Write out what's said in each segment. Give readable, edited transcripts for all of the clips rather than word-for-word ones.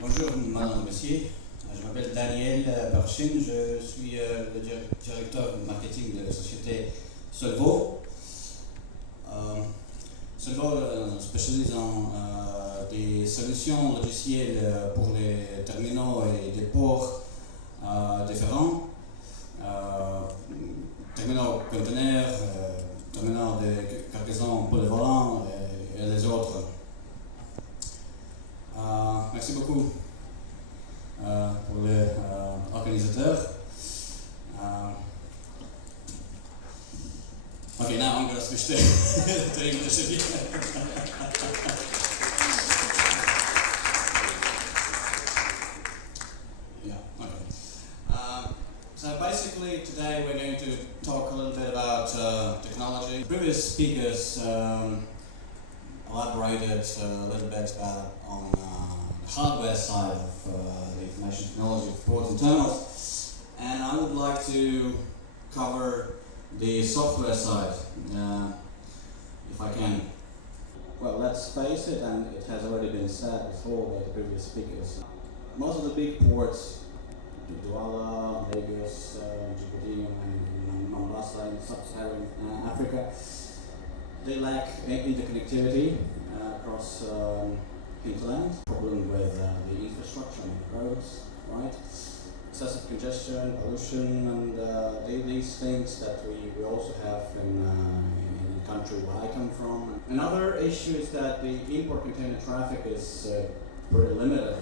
Bonjour, madame et messieurs. Je m'appelle Daniel Pershin, je suis le directeur marketing de la société Solvo. Solvo spécialise en des solutions logicielles pour les terminaux et des ports différents. Terminaux conteneurs, terminaux de cargaison polyvalents et les autres. Merci beaucoup pour les organisateurs. Okay, now I'm going to switch to English. Yeah, okay. So basically today we're going to talk a little bit about technology. Previous speakers elaborated a little bit on the hardware side of the information technology of ports and terminals, and I would like to cover the software side, if I can. Well, let's face it, and it has already been said before by the previous speakers, most of the big ports, Douala, Lagos, Djibouti, and Mombasa in Sub-Saharian Africa, they lack interconnectivity across hinterland. Problem with the infrastructure and the roads, right? Excessive congestion, pollution, and these things that we also have in the country where I come from. Another issue is that the import container traffic is pretty limited,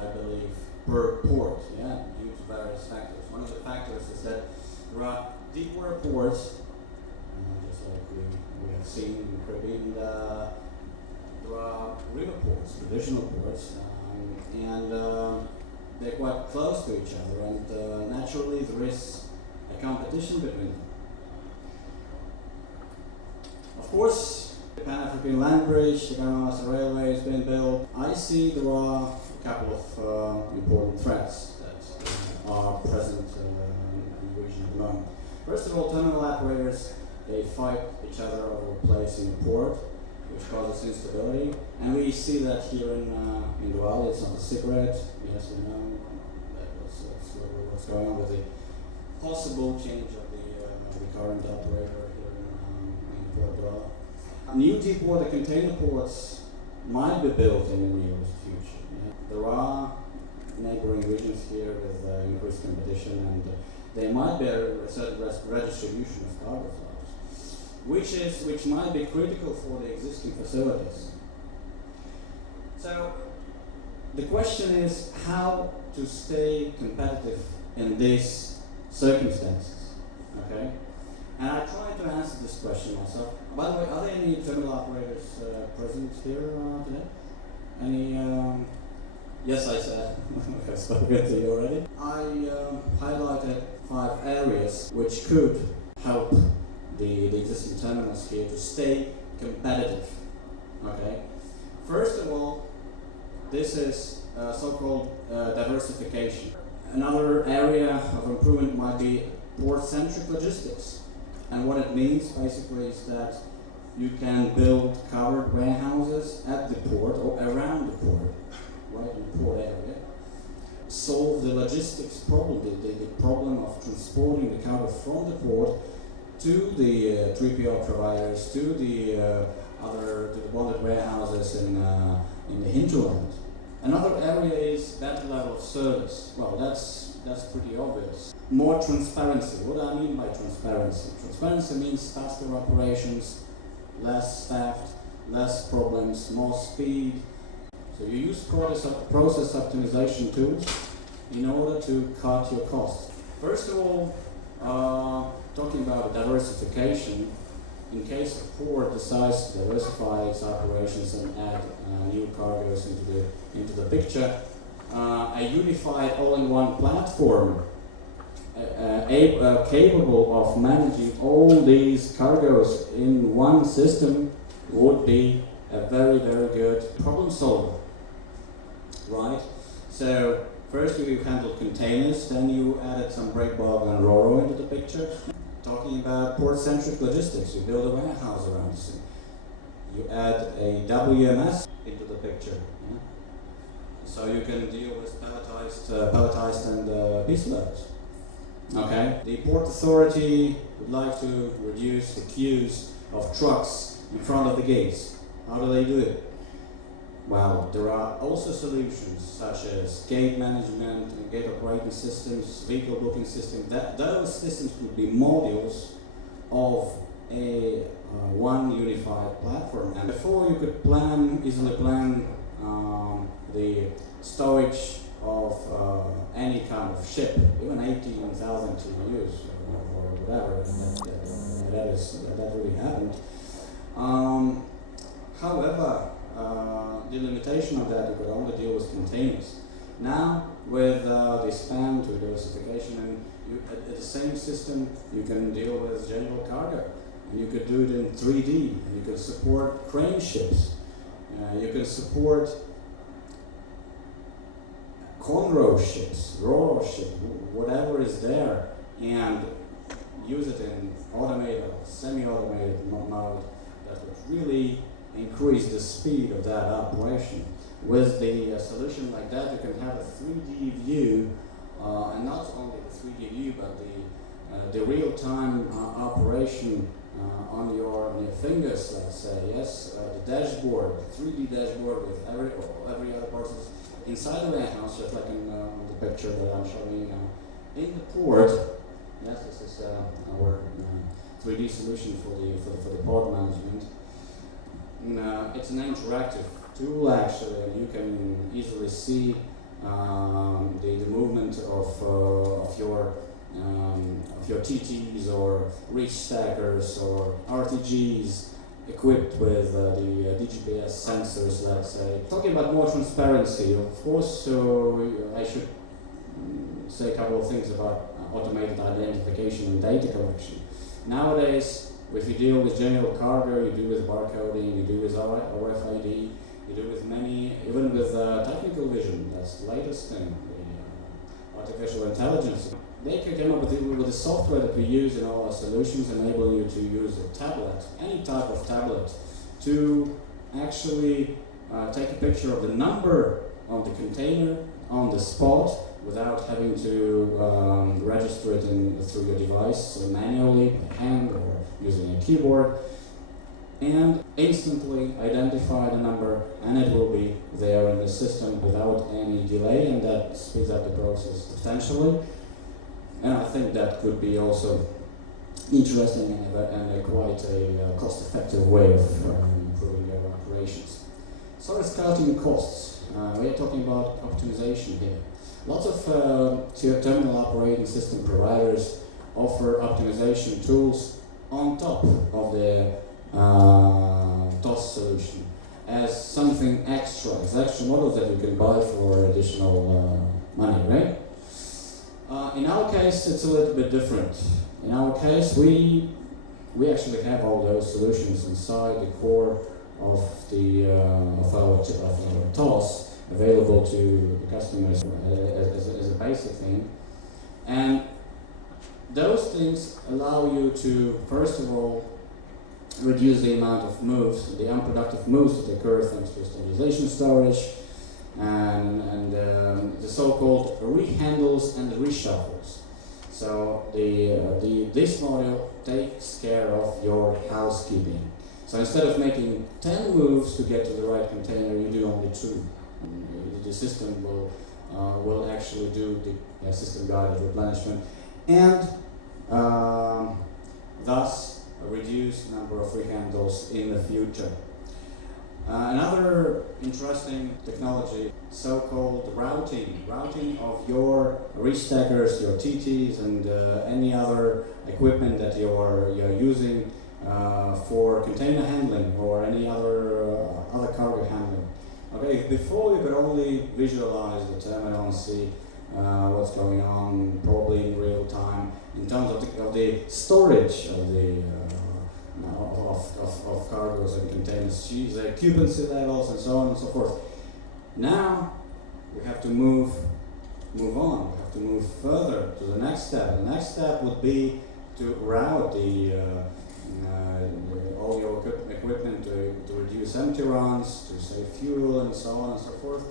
I believe, per port, due to various factors. One of the factors is that there are deep water ports, just like we have seen in the Caribbean, there are river ports, traditional ports, and they're quite close to each other, and naturally there is a competition between them. Of course, the Pan-African land bridge, the Cameroon railway has been built. I see there are a couple of important threats that are present in the region at the moment. First of all, terminal operators, they fight each other over placing a port, which causes instability, and we see that here in Douala. It's not a secret. Yes, we know what's going on with the possible change of the current operator here in Port Douala. New deep water container ports might be built in the nearest future. There are neighboring regions here with increased competition, and there might be a certain redistribution of cargo flows, which might be critical for the existing facilities. So the question is how to stay competitive in these circumstances, okay? And I tried to answer this question myself. By the way, are there any terminal operators present here today? Any? Yes, I said. I've spoken to you already. I highlighted 5 areas which could help the existing terminals here to stay competitive. Okay. First of all, this is so-called diversification. Another area of improvement might be port-centric logistics. And what it means basically is that you can build covered warehouses at the port or around the port, right in the port area. Solve the logistics problem, the problem of transporting the cargo from the port to the 3PL providers, to the bonded warehouses in the hinterland. Another area is better level of service. Well, that's pretty obvious. More transparency. What do I mean by transparency? Transparency means faster operations, less theft, less problems, more speed. So you use process optimization tools in order to cut your costs. First of all, talking about diversification, in case a port decides to diversify its operations and add new cargoes into the picture, a unified all-in-one platform capable of managing all these cargoes in one system would be a very, very good problem solver, right? So first you handled containers, then you added some break bulk and Ro-Ro into the picture. Talking about port-centric logistics, you build a warehouse around it. You add a WMS into the picture. Yeah? So you can deal with palletized and piece loads. Okay. The Port Authority would like to reduce the queues of trucks in front of the gates. How do they do it? Well, there are also solutions such as gate management, and gate operating systems, vehicle booking systems. Those systems would be modules of a one unified platform. And before you could easily plan the storage of any kind of ship, even 18,000 TEUs or whatever, that really happened. However, the limitation of that, you could only deal with containers. Now, with the span to diversification, and at the same system, you can deal with general cargo, and you could do it in 3D, and you can support crane ships, you can support conrow ships, ro-ro ships, whatever is there, and use it in automated or semi-automated mode that would really increase the speed of that operation. With the solution like that, you can have a 3D view, and not only the 3D view, but the real-time operation on your fingers, let's say, yes, the dashboard, 3D dashboard with every other process inside the warehouse, just like on the picture that I'm showing you now. In the port, yes, this is our 3D solution for the port management. It's an interactive tool actually, and you can easily see the movement of your TTs or reach stackers or RTGs equipped with the DGPS sensors, let's say. Talking about more transparency, of course, so I should say a couple of things about automated identification and data collection. Nowadays, if you deal with general cargo, you do with barcoding, you do with RFID, you do with many, even with technical vision, that's the latest thing, the artificial intelligence. They came up with the software that we use in all our solutions, enabling you to use a tablet, any type of tablet, to actually take a picture of the number on the container on the spot without having to register it through your device, so manually, by hand, or using a keyboard, and instantly identify the number, and it will be there in the system without any delay, and that speeds up the process substantially. And I think that could be also interesting and quite a cost-effective way of improving your operations. So as cutting costs, we are talking about optimization here. Lots of terminal operating system providers offer optimization tools on top of the TOS solution as something extra, as extra models that you can buy for additional money, right? In our case, it's a little bit different. In our case, we actually have all those solutions inside the core of our TOS available to the customers as a basic thing. And those things allow you to, first of all, reduce the amount of moves, the unproductive moves that occur thanks to stabilization storage, and the so-called rehandles and reshuffles. So this model takes care of your housekeeping. So instead of making 10 moves to get to the right container, you do only 2. The system will actually do the system-guided replenishment, and thus reduce the number of rehandles in the future. Another interesting technology, so-called routing of your reach stackers, your TTs, and any other equipment that you're using for container handling or any other cargo handling. Okay, before you could only visualize the terminal and see what's going on, probably in real time, in terms of the storage of the of cargoes and containers, the occupancy levels, and so on and so forth. Now we have to move on. We have to move further to the next step. The next step would be to route all your equipment to reduce empty runs, to save fuel, and so on and so forth,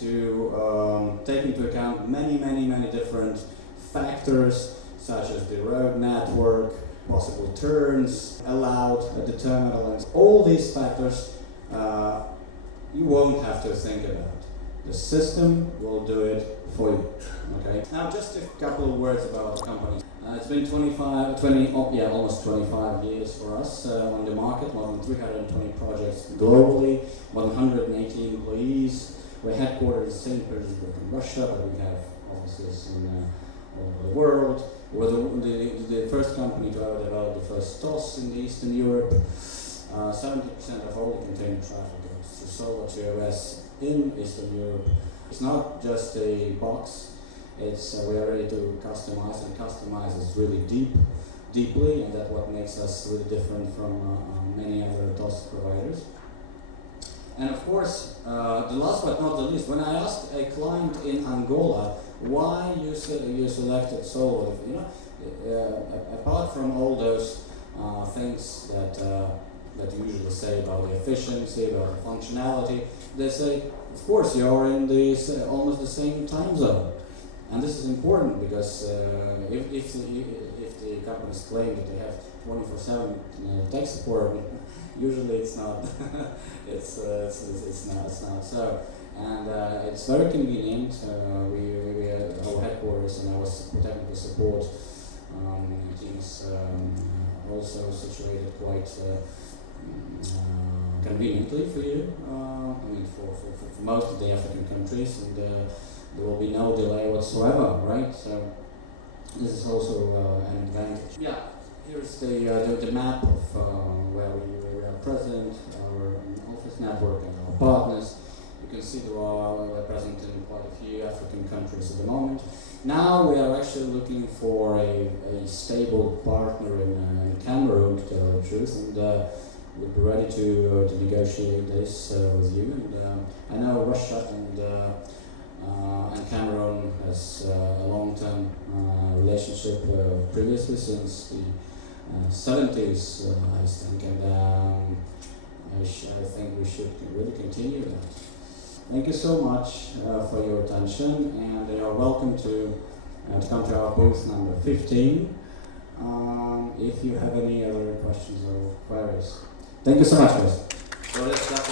to take into account many different factors, such as the road network, possible turns allowed at the terminal, and all these factors you won't have to think about. The system will do it for you. Okay. Now, just a couple of words about the company. It's been almost 25 years for us on the market. More than 320 projects globally, 180 employees. We're headquartered in St. Petersburg in Russia, but we have offices in all over the world. We're the first company to ever develop the first TOS in Eastern Europe. 70% of all the container traffic goes through Solvo.SCE in Eastern Europe. It's not just a box. It's we are ready to customize, and customize is really deeply, and that's what makes us really different from many other TOS providers. And of course, the last but not the least, when I asked a client in Angola why you selected Solvo, apart from all those things that you usually say about the efficiency, about the functionality, they say, of course, you're in almost the same time zone. And this is important because if the companies claim that they have 24/7 tech support, usually it's not. it's not so. And it's very convenient. We our headquarters and our technical support teams also situated quite conveniently for you. For most of the African countries, and there will be no delay whatsoever, right? So this is also an advantage. Yeah, here's the map of where we are present, our office network, and our partners. You can see we're present in quite a few African countries at the moment. Now we are actually looking for a stable partner in Cameroon, to tell the truth, and we'll be ready to negotiate this with you. And I know Russia and Cameroon has a long-term relationship previously, since the 70s, I think, and I think we should really continue that. Thank you so much for your attention, and you are welcome to come to our booth number 15 if you have any other questions or queries. Thank you so much, guys. So let's start.